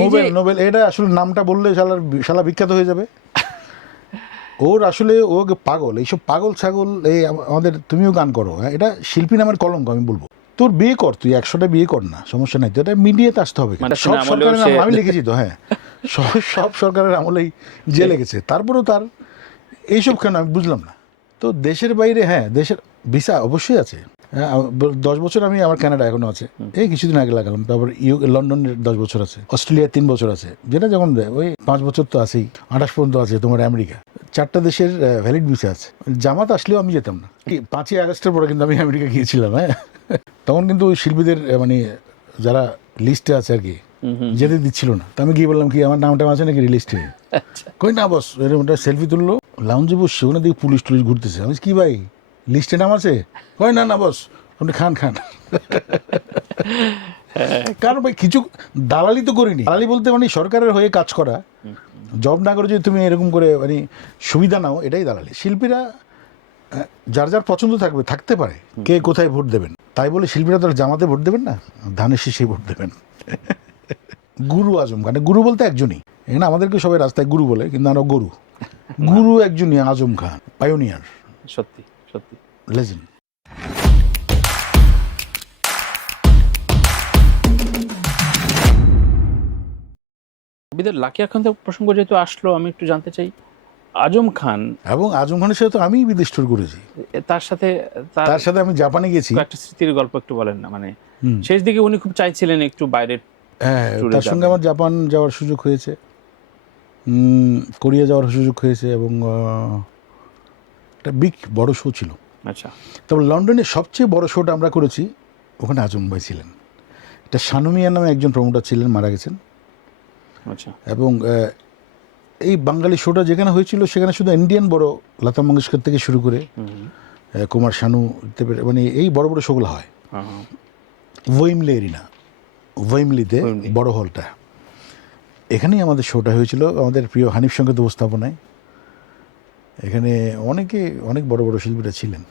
Nobel Nobel এটা আসলে নামটা বললে শালা বিখ্যাত হয়ে যাবে। ওর আসলে ও পাগল, এইসব পাগল ছাগল। এই আমাদের তুমিও গান করো, হ্যাঁ, এটা শিল্পী নামের কলঙ্ক আমি বলবো। তোর বিয়ে কর, তুই 100টা বিয়ে কর না, সমস্যা নাই তো, এটা মিডিয়াতে আসতে হবে। সব সরকারের নাম আমি লিখেছি তো, হ্যাঁ, সব সরকারের আমলেই জেলে গেছে, তারপরেও তার এইসব কেন আমি বুঝলাম না। তো দেশের বাইরে, হ্যাঁ, দেশের ভিসা অবশ্যই আছে। হ্যাঁ, 10 বছর আমি আমার কানাডা এখনো আছে, এই কিছুদিন আগে লাগালাম। তারপর লন্ডনের 10 বছর আছে, অস্ট্রেলিয়ার 3 বছর আছে, যেটা যখন দেয় ওই 5 বছর তো আছেই, 28 পর্যন্ত আছে তোমার আমেরিকা। 4টা দেশের ভ্যালিড ভিসা আছে। জামাত আসলেও আমি যেতাম না। 5ই আগস্টের পরে কিন্তু আমি আমেরিকা গিয়েছিলাম, হ্যাঁ, তখন কিন্তু ওই শিল্পীদের মানে যারা লিস্টে আছে আর কি যেতে দিচ্ছিল না। তো আমি গিয়ে বললাম কি আমার নামটা আছে নাকি লিস্টে? কই না বস, এরকম একটা সেলফি তুললো, লাউঞ্জে বসছে, ওখানে দিকে পুলিশ টুলিশ ঘুরতেছে। আমি কি ভাই লিস্টে নাম আছে? কই না না বস, আপনি খান খান। কারণ ভাই কিছু দালালি তো করিনি। দালালি বলতে মানে সরকারের হয়ে কাজ করা, জব না করে যদি তুমি এরকম করে মানে সুবিধা নাও, এটাই দালালি। শিল্পীরা যার যার পছন্দ থাকবে, থাকতে পারে, কে কোথায় ভোট দেবেন, তাই বলে শিল্পীরা তো জামাতে ভোট দেবেন না, ধানের শীষে ভোট দেবেন। গুরু আজম খান, গুরু বলতে একজনই, এখানে আমাদেরকে সবাই রাস্তায় গুরু বলে, কিন্তু আমরা গরু। গুরু একজনই, আজম খান, পায়োনিয়ার, সত্যি সত্যি লেজেন্ড। লাকি আখান্দের প্রসঙ্গ যেহেতু আসলো, আমি একটু জানতে চাই আজম খান, এবং আজম খানের সাথে তো আমি বিদেশ ট্যুর করেছি, তার সাথে আমি জাপানে গেছি। একটা স্মৃতির গল্প একটু বলেন না, মানে শেষ দিকে উনি খুব চাইছিলেন একটু বাইরের। হ্যাঁ, তার সঙ্গে আমার জাপান যাওয়ার সুযোগ হয়েছে, কোরিয়া যাওয়ার সুযোগ হয়েছে, এবং একটা বড় শো ছিল। আচ্ছা, তবে লন্ডনের সবচেয়ে বড় শোটা আমরা করেছি, ওখানে আজম ভাই ছিলেন। এটা শানুমিয়া নামে একজন প্রমোটার ছিলেন, মারা গেছেন। আচ্ছা, এবং এই বাঙালি শোটা যেখানে হয়েছিল সেখানে শুধু ইন্ডিয়ান বড়, লতা মঙ্গেশকর থেকে শুরু করে কুমার শানু, মানে এই বড় বড় শোগুলো হয়। ওয়েমলি এরিনা, ওয়েমলিতে বড় হলটা, এখানেই আমাদের শোটা হয়েছিল, আমাদের প্রিয় হানিফ সংকেত উপস্থাপনায়। এখানে অনেক বড় বড় শিল্পীরা ছিলেন।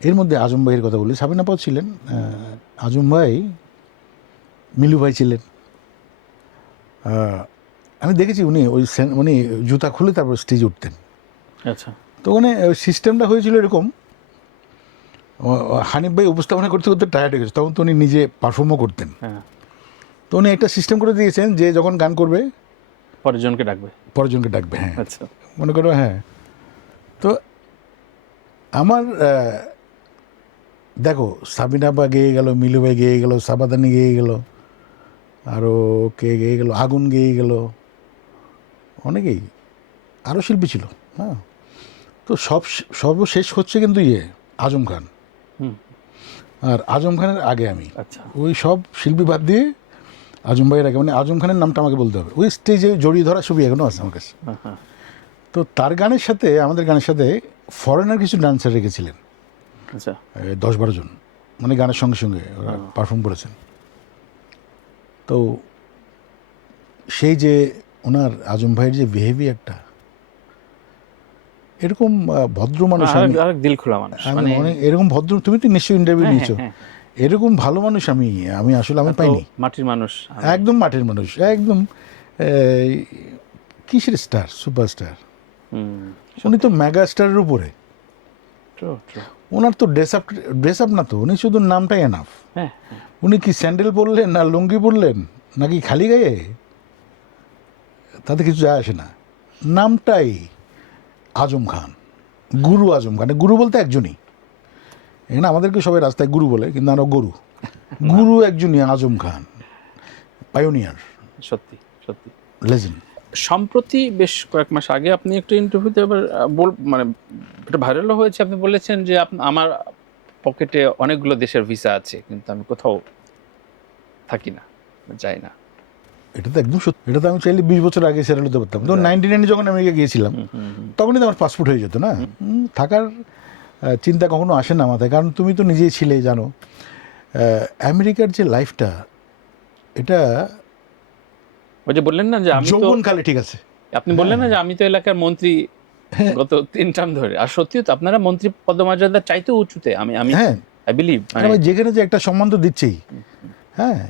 এর মধ্যে আজম ভাইয়ের কথা বলি, সাবিনা পাও ছিলেন, আজম ভাই, মিলু ভাই ছিলেন। আমি দেখেছি উনি জুতা খুলে তারপর স্টেজে উঠতেন। আচ্ছা, তো ওখানে সিস্টেমটা হয়েছিল এরকম, হানিফ ভাই উপস্থাপনা করতে করতে টায়ার্ড হয়ে গেছে, তখন তো উনি নিজে পারফর্মও করতেন। তো উনি একটা সিস্টেম করে দিয়েছেন যে যখন গান করবে পরেরজনকে ডাকবে, হ্যাঁ, আচ্ছা, মনে করো, হ্যাঁ। তো আমার দেখো, সাবিনা বা গেয়ে গেল, মিলু ভাই গেয়ে গেল, সাবাদানি গেয়ে গেল, আরও কে গেয়ে গেল, আগুন গেয়ে গেল, অনেকেই আরও শিল্পী ছিল, হ্যাঁ। তো সর্বশেষ হচ্ছে কিন্তু আজম খান। আর আজম খানের আগে আমি, আচ্ছা, ওই সব শিল্পী বাদ দিয়ে আজম ভাইয়ের আগে, মানে আজম খানের নামটা আমাকে বলতে হবে। ওই স্টেজে জড়িয়ে ধরা ছবি এখনও আছে আমার কাছে। তো তার গানের সাথে, আমাদের গানের সাথে ফরেনার কিছু ডান্সার রেখেছিলেন, আচ্ছা, 10-12 জন, মানে গানের সঙ্গে সঙ্গে ওরা পারফর্ম করেছেন। তো সেই যে ওনার আজম ভাইয়ের যে বিহেভিয়ারটা, এরকম ভদ্র মানুষ, দিল খোলা মানুষ, মানে অনেক এরকম ভদ্র, তুমি তো নিশ্চয়ই ইন্টারভিউ নিয়েছো, এরকম ভালো মানুষ আমি আসলে পাইনি। মাটির মানুষ, একদম মাটির মানুষ, একদম কিসের স্টার, সুপারস্টার। উনি তো মেগা স্টারের উপরে। ওনার তো ড্রেস আপ না তো, উনি শুধু নামটাই এনাফ। উনি কি স্যান্ডেল পরলেন না লুঙ্গি পরলেন নাকি খালি গায়ে, তাতে কিছু যায় আসে না, নামটাই আজম খান, গুরু আজম খান। গুরু বলতে একজনই, এখানে আমাদেরকে সবাই রাস্তায় গুরু বলে, কিন্তু আমরা গুরু একজনই, আজম খান, পায়োনিয়ার, সত্যি সত্যি লেজেন্ড। সম্প্রতি বেশ কয়েক মাস আগে আপনি একটা ইন্টারভিউতে মানে এটা ভাইরালও হয়েছে, আপনি বলেছেন যে আমার পকেটে অনেকগুলো দেশের ভিসা আছে, কিন্তু আমি কোথাও থাকি না, যাই না। এটা তো একদম সত্যি। এটা তো আমি চাইলে 20 বছর আগে সেরে নিতে পারতাম। তো 99 যখন আমেরিকা গিয়েছিলাম, তখনই তো আমার পাসপোর্ট হয়ে যেত না। থাকার চিন্তা কখনো আসে না মাথায়, কারণ তুমি তো নিজেই ছিলে, জানো আমেরিকার যে লাইফটা, এটা ওই যে বললেন না যে আমি যৌবনকালে, ঠিক আছে, আপনি বললেন না যে আমি তো এলাকার মন্ত্রী গত 3 টার্ম ধরে, আর সত্যিও তো আপনারা মন্ত্রী পদমর্যাদা চাইতেও উঁচুতে, আমি হ্যাঁ, আই বিলিভ, যেখানে যে একটা সম্মান তো দিচ্ছেই, হ্যাঁ।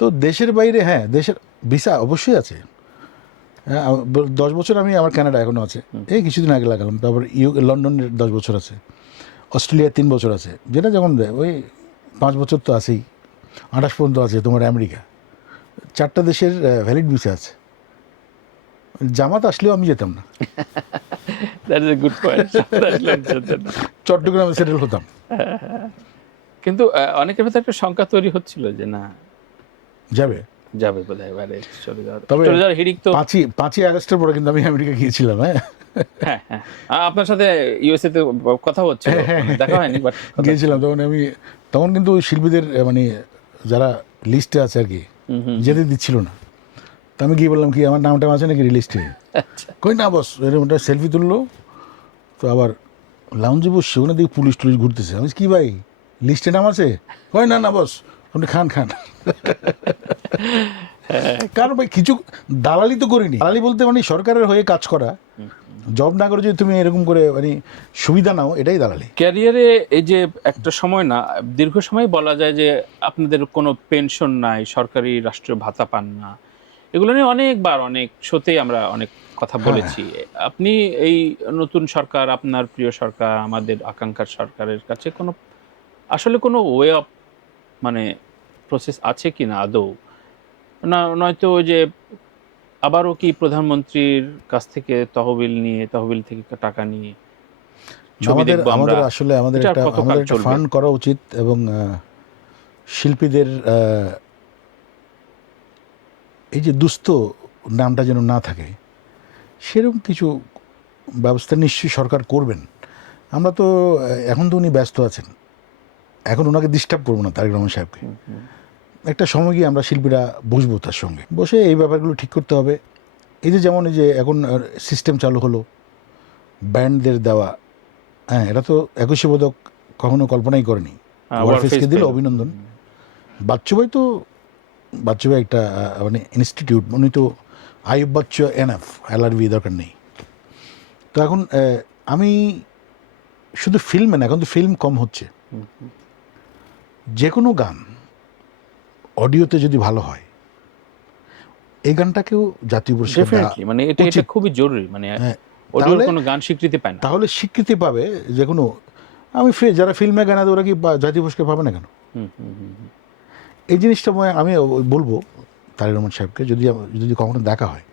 তো দেশের বাইরে, হ্যাঁ, দেশের ভিসা অবশ্যই আছে। হ্যাঁ, 10 বছর আমি আমার কানাডা এখনও আছে, এই কিছুদিন আগে লাগালাম। তারপর লন্ডনের 10 বছর আছে, অস্ট্রেলিয়ার 3 বছর আছে, যেটা যখন দেয় ওই 5 বছর তো আছেই, 28 পর্যন্ত আছে তোমার আমেরিকা। 4টা দেশের ভ্যালিড ভিসা আছে। জামাত আসলেও আমি যেতাম না, that is a good point. চট্টগ্রামে সেটেল হতাম। কিন্তু অনেকের ভেতরে একটা শঙ্কা তৈরি হচ্ছিল যে না যাবে যাবে বোধহয় এবারে চলে তবে যাওয়ার হিড়িক তো 5ই আগস্টের পরে কিন্তু আমি আমেরিকা গিয়েছিলাম। হ্যাঁ, হ্যাঁ হ্যাঁ আপনার সাথে ইউএসএ তে কথা হচ্ছে, দেখা হয়নি বাট গিয়েছিলাম। তখন কিন্তু ওই শিল্পীদের মানে যারা লিস্টে আছে আর কি, যেতে দিচ্ছিল না। তো আমি গিয়ে বললাম কি আমার নামটা আছে নাকি লিস্টে? কই না বস, এরকম একটা সেলফি তুললো। তো আবার লাউঞ্জে বসছে, ওখানে দিকে পুলিশ টুলিশ ঘুরতেছে। আমি কি ভাই লিস্টে নাম আছে? কই না না বস, আপনি খান। কারণ ভাই কিছু দালালি তো করিনি। দালালি বলতে মানে সরকারের হয়ে কাজ করা, জব না করে যদি তুমি এরকম করে মানে সুবিধা নাও, এটাই দালালি। ক্যারিয়ারে এই যে একটা সময় না, দীর্ঘ সময় বলা যায় যে আপনাদের কোনো পেনশন নাই, সরকারি রাষ্ট্রীয় ভাতা পান না, এগুলো নিয়ে অনেকবার অনেক শোতেই আমরা অনেক কথা বলেছি। আপনি এই নতুন সরকার, আপনার প্রিয় সরকার, আমাদের আকাঙ্ক্ষার সরকারের কাছে কোনো আসলে কোনো ওয়ে অফ মানে প্রসেস আছে কি না আদৌ? না নয়তো ওই যে আবারও কি প্রধানমন্ত্রীর কাছ থেকে তহবিল থেকে টাকা নিয়ে ছবি দেখবো আমরা? আসলে আমাদের এটা একটা কতকাল চলবে? ফান্ড করা উচিত, এবং শিল্পীদের এই যে দুস্থ নামটা যেন না থাকে, সেরকম কিছু ব্যবস্থা নিশ্চয়ই সরকার করবেন। আমরা তো এখন তো উনি ব্যস্ত আছেন, এখন ওনাকে ডিস্টার্ব করবো না, তারেক রহমান সাহেবকে। একটা সময় গিয়ে আমরা শিল্পীরা বসবো তার সঙ্গে বসে এই ব্যাপারগুলো ঠিক করতে হবে। এই যে যেমন এই যে এখন সিস্টেম চালু হলো ব্যান্ডদের দেওয়া, হ্যাঁ, এটা তো 21শে পদক কখনো কল্পনাই করেনি। ওয়ারফেসকে দিল অভিনন্দন। বাচ্চু ভাই একটা মানে ইনস্টিটিউট, উনি তো আইয়ুব বাচ্চু এনএফ, LRV দরকার নেই। তো এখন আমি শুধু ফিল্মে না, এখন তো ফিল্ম কম হচ্ছে, যে কোনো গান অডিওতে যদি ভালো হয়, এই গানটাকেও জাতীয় পুরস্কার ডেফিনেটলি, মানে এটা খুবই জরুরি। মানে অডিওর কোনো গান স্বীকৃতি পায় না, তাহলে স্বীকৃতি পাবে যে কোনো। আমি যারা ফিল্মে গান ওরা কি জাতীয় পুরস্কার পাবে না কেন? এই জিনিসটা আমি বলবো তারেক রহমান সাহেবকে, যদি কখনো দেখা হয়।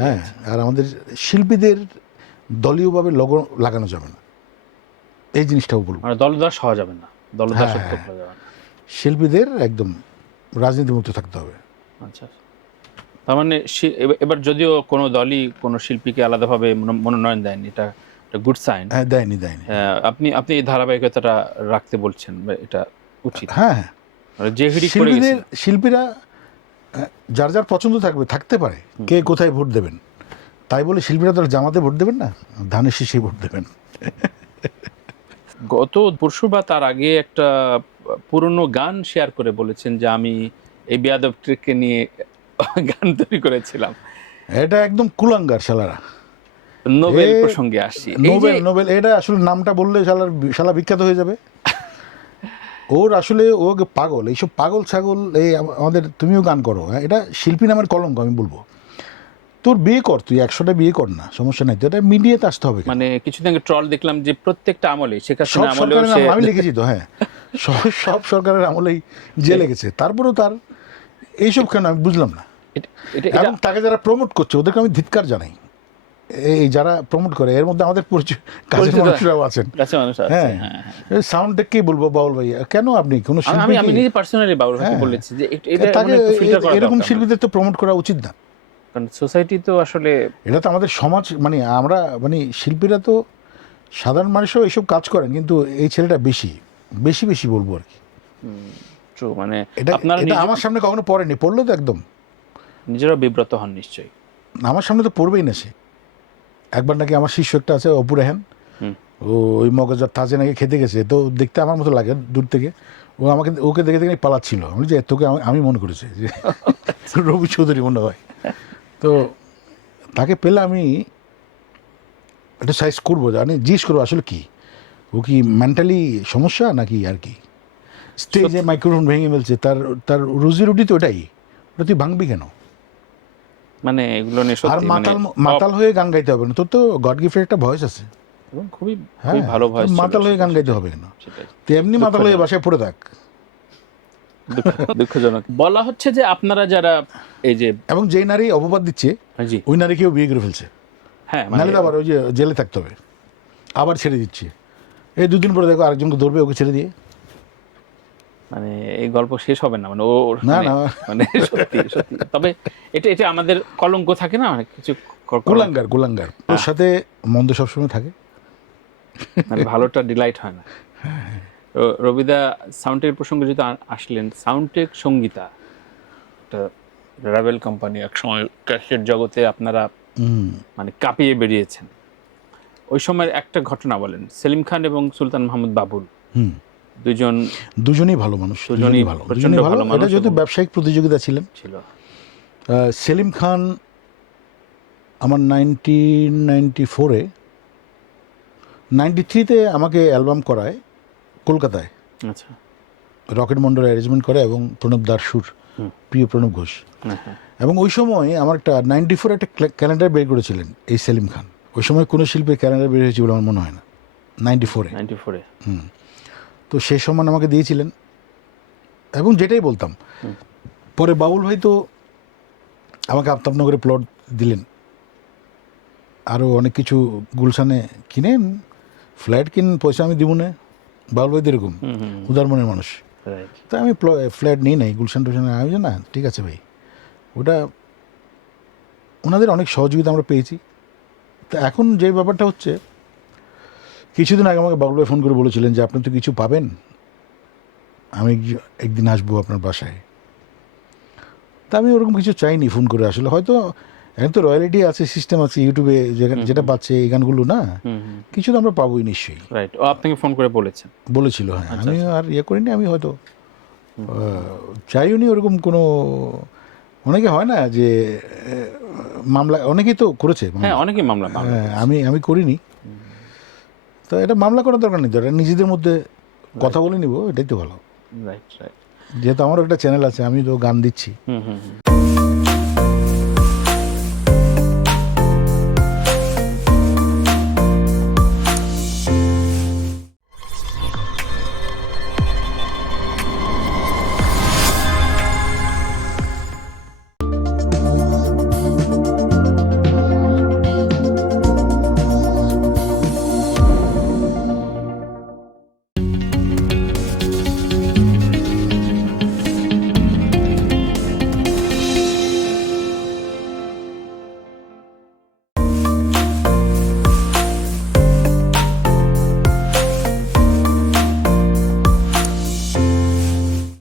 হ্যাঁ, আর আমাদের শিল্পীদের দলীয়ভাবে লোগো লাগানো যাবে না, এই জিনিসটাও বলবো। দলদাস হওয়া যাবে না, দলদাসত্ব করা যাবে না। শিল্পীদের একদম রাজনীতিমুক্ত থাকতে হবে। আচ্ছা, তার মানে এবার যদিও কোনো দলই কোনো শিল্পীকে আলাদাভাবে মনোনয়ন দেয়নি, এটা গুড সাইন। হ্যাঁ, দেয়নি। আপনি এই ধারাবাহিকতাটা রাখতে বলছেন, এটা উচিত। হ্যাঁ, যে শিল্পীরা যার যার পছন্দ থাকতে পারে, কে কোথায় ভোট দেবেন, তাই বলে শিল্পীরা তো জামাতে ভোট দেবেন না, ধানের শীষে ভোট দেবেন। গত পরশু বা তার আগে একটা পুরনো গান শেয়ার করে বলেছেন যে আমি এই বেয়াদবকে নিয়ে গান তৈরি করেছিলাম। এটা একদম কুলাঙ্গার শালারা। নোবেল প্রসঙ্গে আসি, নোবেল এটা আসলে নামটা বললে শালা বিখ্যাত হয়ে যাবে। ওর আসলে ও পাগল, এইসব পাগল ছাগল। এই আমাদের, তুমিও গান করো, হ্যাঁ, এটা শিল্পী নামের কলঙ্ক। আমি বলবো তোর বিয়ে কর, তুই 100টা বিয়ে কর না, সমস্যা নাই, তো এটা মিডিয়াতে আসতে হবে। মানে কিছুদিন আগে ট্রল দেখলাম যে প্রত্যেকটা আমলে, আমি লিখেছি তো, হ্যাঁ, সব সরকারের আমলেই জেলে গেছে, তারপরেও তার এইসব কেন আমি বুঝলাম না। এবং তাকে যারা প্রমোট করছে ওদেরকে আমি ধিক্কার জানাই। এই যারা প্রমোট করে এর মধ্যে আমাদের কাছের মানুষরাও আছেন। হ্যাঁ, সাউন্ড টেককেই বলবো বাউল ভাই, কেন আপনি কোনো আমি নিজে পার্সোনালি বাউল ভাইকে বলেছি যে এরকম শিল্পীদের তো প্রমোট করা উচিত না, কারণ সোসাইটি তো আসলে এটা তো আমাদের সমাজ। মানে আমরা মানে শিল্পীরা তো সাধারণ মানুষও এইসব কাজ করেন, কিন্তু এই ছেলেটা বেশি বলবো আর কি। মানে এটা আমার সামনে কখনো পড়েনি, পড়লে তো একদম নিজেরা বিব্রত হন নিশ্চয়ই। আমার সামনে তো পড়বেই না সে। একবার নাকি আমার শিষ্য একটা আছে অপু রেহান, ওই মগজার তাজে নাকি খেতে গেছে, তো দেখতে আমার মতো লাগে দূর থেকে। ওকে দেখে পালাচ্ছিল। আমি যে তোকে আমি মনে করেছি যে রবি চৌধুরী মনে হয়। তো তাকে পেলে আমি একটা সাইজ করবো, জিজ্ঞেস করবো আসলে কি, ও কি মেন্টালি সমস্যা নাকি আর কি। স্টেজে মাইক্রোফোন ভেঙে ফেলছে, তার তার রুজি রুটি তো ওটাই, ওটা তুই ভাঙবি কেন? মানে এগুলো নিয়ে আর সত্যি মানে মাতাল হয়ে গান গাইতে হবে না, তোর তো গড গিফটেড একটা ভয়েস আছে। এবং খুবই হ্যাঁ, খুবই ভালো ভয়েস। মাতাল হয়ে গান গাইতে হবে কেন? সেটাই তুই এমনি মাতাল হয়ে বাসায় পড়ে থাক। দুঃখজনক। বলা হচ্ছে যে আপনারা যারা এই যে এবং যেই নারী অপবাদ দিচ্ছে জি ওই নারীকেও বিয়ে করে ফেলছে, হ্যাঁ নাহলে তো আবার ওই যে জেলে থাকতে হবে, আবার ছেড়ে দিচ্ছে। এই দুদিন পরে দেখো আরেকজনকে ধরবে, ওকে ছেড়ে দিয়ে। মানে এই গল্প শেষ হবে না, মানে ও না, মানে- না। মানে সত্যি সত্যি। তবে এটা এটা আমাদের কলঙ্ক থাকে না, অনেক কিছু কুলাঙ্গার ওর সাথে মন্দ সবসময় থাকে। মানে ভালোটা ডিলাইট হয় না। তো রবিদা সাউন্ডটেক প্রসঙ্গে যদি আসলেন, সাউন্ডটেক সঙ্গীতা একটা রাভেল কোম্পানি, একসময় ক্যাসেট জগতে আপনারা মানে কাঁপিয়ে বেরিয়েছেন। ওই সময়ের একটা ঘটনা বলেন। সেলিম খান এবং সুলতান মাহমুদ বাবুল দুজনেই ভালো মানুষ, দুজনেই ভালো, প্রচণ্ড দুজনেই ভালো। ভালো মানুষ এটা যেহেতু এবং- ব্যবসায়িক প্রতিযোগিতা ছিলেন। ছিল। সেলিম খান আমার 1994-এ 93-তে আমাকে অ্যালবাম করায় কলকাতায়, আচ্ছা। রকেট মন্ডল অ্যারেঞ্জমেন্ট করে এবং প্রণব দার সুর, প্রিয় প্রণব ঘোষ। হ্যাঁ, হ্যাঁ। এবং ওই সময় আমার একটা 94 একটা ক্যালেন্ডার বের করেছিলেন এই সেলিম খান। ওই সময় কোনো শিল্পীর ক্যালেন্ডার বের হয়েছে বলে আমার মনে হয় না, 94-এ। 94-এ। তো সেই সম্মান আমাকে দিয়েছিলেন এবং যেটাই বলতাম। পরে বাবুল ভাই তো আমাকে আফতাবনগরে প্লট দিলেন, আরও অনেক কিছু গুলশানে কিনেন, ফ্ল্যাট পয়সা আমি দিব না। বাবুল ভাই তো এরকম উদার মনের মানুষ। রাইট। তা আমি ফ্ল্যাট নিই নাই গুলশান টুলশানে। আমি যে না ঠিক আছে ভাই, ওটা ওনাদের অনেক সহযোগিতা আমরা পেয়েছি। তা এখন যে ব্যাপারটা হচ্ছে, কিছুদিন আগে আমাকে বাবুল ভাই ফোন করে বলেছিলেন যে আপনি তো কিছু পাবেন, আমি একদিন আসবো আপনার বাসায়। তা আমি ওরকম কিছু চাইনি ফোন করে। আসলে হয়তো এখন তো রয়্যালিটি আছে, সিস্টেম আছে ইউটিউবে, যেটা পাচ্ছে এই গানগুলো না, কিছু তো আমরা পাবোই নিশ্চয়ই। রাইট। ও আপনাকে ফোন করে বলেছেন? বলেছিল, হ্যাঁ। আমি আর করিনি, আমি হয়তো চাইও নি ওরকম কোনো। অনেকে হয় না যে মামলা, অনেকেই তো করেছে মামলা। হ্যাঁ, অনেকেই মামলা হ্যাঁ, আমি করিনি। তো এটা মামলা করার দরকার নেই, এটা নিজেদের মধ্যে কথা বলে নিব, এটাই তো ভালো। Right right. যেহেতু আমারও একটা চ্যানেল আছে, আমি তো গান দিচ্ছি।